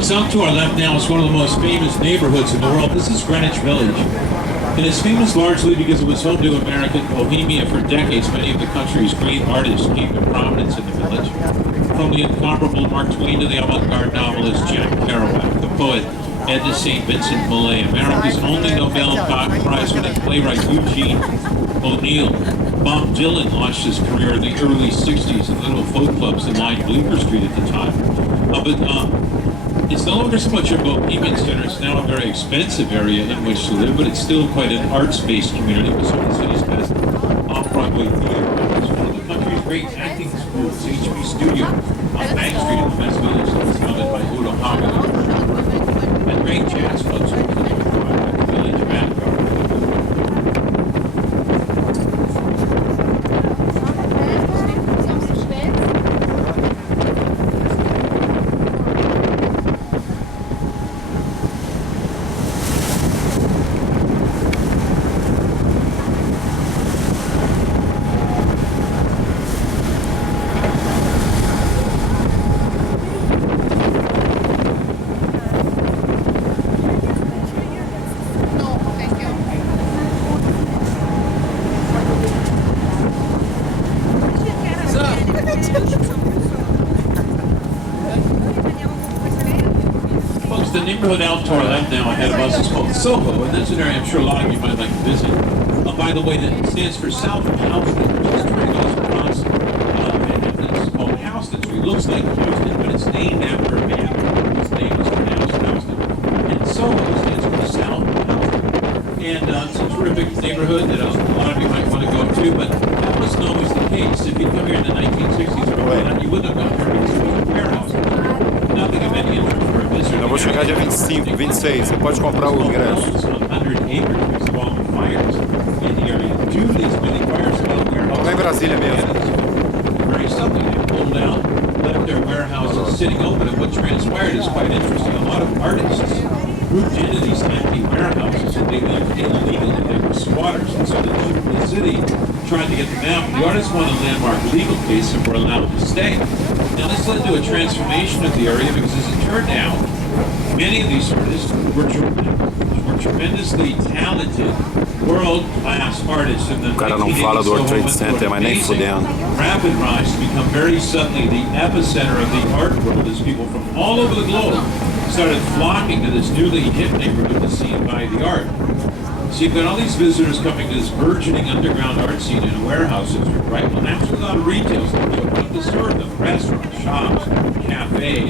Folks, up to our left now is one of the most famous neighborhoods in the world. This is Greenwich Village. And it's famous largely because it was home to American bohemia for decades. Many of the country's great artists came to prominence in the village. From the incomparable Mark Twain to the avant-garde novelist Jack Kerouac, the poet Edna St. Vincent Millay, America's only Nobel Prize-winning playwright Eugene O'Neill. Bob Dylan launched his career in the early 60s in little folk clubs that lined Bleecker Street at the time. It's no longer so much a bohemian center, it's now a very expensive area in which to live, but it's still quite an arts-based community with some of the city's best off-Broadway theater. It's one of the country's great acting schools, HB Studio, on Bank Street in the West Village, that was founded by Udo Hagen. And great jazz clubs including the Village Vanguard. Folks, the neighborhood out to our left now ahead of us is called Soho, and that's an area I'm sure a lot of you might like to visit. By the way, that stands for South Houston, which is where it goes across Manhattan. It's called Houston Street. It looks like Houston, but it's named after a man whose name was pronounced Houston. And Soho stands for the South Houston. And it's a terrific neighborhood that a lot of you might want to go to, but that wasn't always the case. If you come here in the 1960s or early, you wouldn't have gone here because it was a warehouse. Nothing of any interest for a visitor. Eu vou chegar dia 25, 26, você pode comprar o ingresso. Lá em Brasília mesmo. Left their warehouses sitting open, and what transpired is quite interesting. A lot of artists moved into these empty warehouses, and they lived illegally. They were squatters, and so the city tried to get them out. The artists won a landmark legal case and were allowed to stay. Now this led to a transformation of the area because, as it turned out, many of these artists were tremendously talented, world-class artists in the O cara não fala do World Trade Center, mas nem fudendo. Rapid rise to become very suddenly the epicenter of the art world as people from all over the globe started flocking to this newly hip neighborhood to see and buy the art. So you've got all these visitors coming to this burgeoning underground art scene in a warehouse district, right? Well, that's where a lot of retail stores open up to serve them: restaurants, shops, cafes.